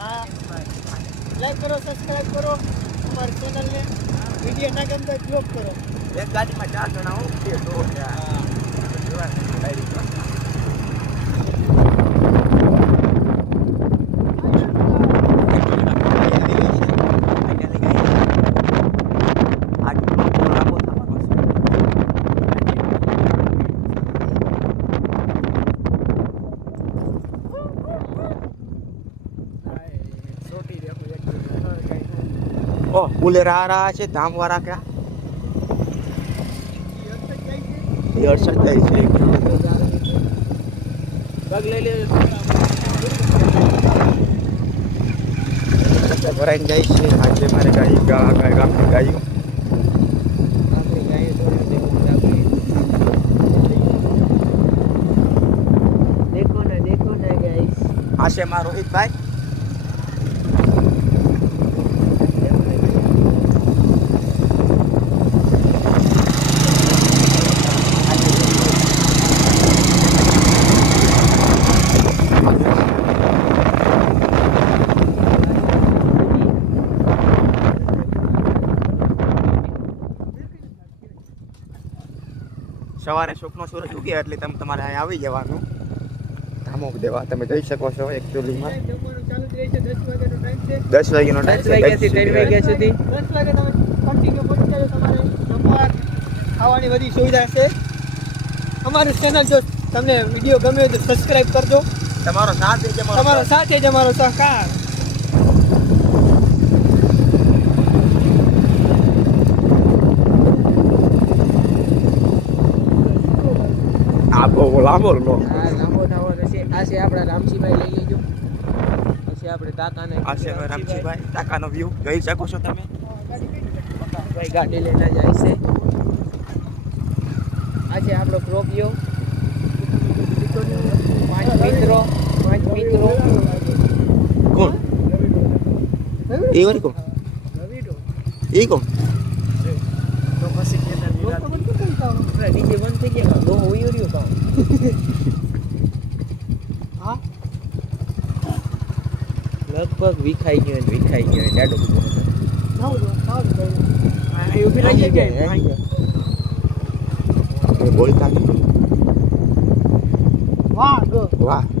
હા લાઈક કરો સબસ્ક્રાઇબ કરો અમારી ચેનલને વિડીયો ના ગમતો બ્લોક કરો એક ગાડીમાં 4 જણા હું કે તો હા ઓ બુલેરા છે ધામ વાળા ક્યાં એ અડસઠ જાય છે પગ લઈ લે ભરાઈને જાય છે આજે મારે ગાડી ગામની ગાયું देखो ना गाइस આ છે મારો રોહિતભાઈ સવારે સુખનો સૂરજ ઉગે એટલે તમે તમારે અહીં આવી જવાનું ધામોક દેવા તમે જઈ શકો છો એકચ્યુઅલીમાં 10 વાગ્યાનો ટાઈમ છે 10 વાગ્યાથી 3 વાગ્યા સુધી 10 વાગે તમે કન્ટિન્યુ પહોંચી જાજો તમારે જમવા ખાવાની બધી સુવિધા છે અમારી ચેનલ જો તમને વિડીયો ગમ્યો તો સબસ્ક્રાઇબ કરજો તમારો સાથ છે તમારો સાથ જ અમારો સહકાર આ બહુ લાંબો લો લાંબો છે આ છે આપણા રામજીભાઈ લઈ લેજો પછી આપણે તાકાને આ છે રામજીભાઈ ટાકાનો વ્યૂ જોઈ શકો છો તમે ભાઈ ગાડી લઈને જાય છે આ છે આપણો ક્રોપિયો પાંચ મિત્રો કોણ એ વાળી કોણ એ કોણ તો પછી ડીજે બંધ થઈ ગયા દો હોય રહ્યો કામ હા લગભગ વિખાઈ ગયો જાડો ઉભી રહી જાય બોલતા વાહ વાહ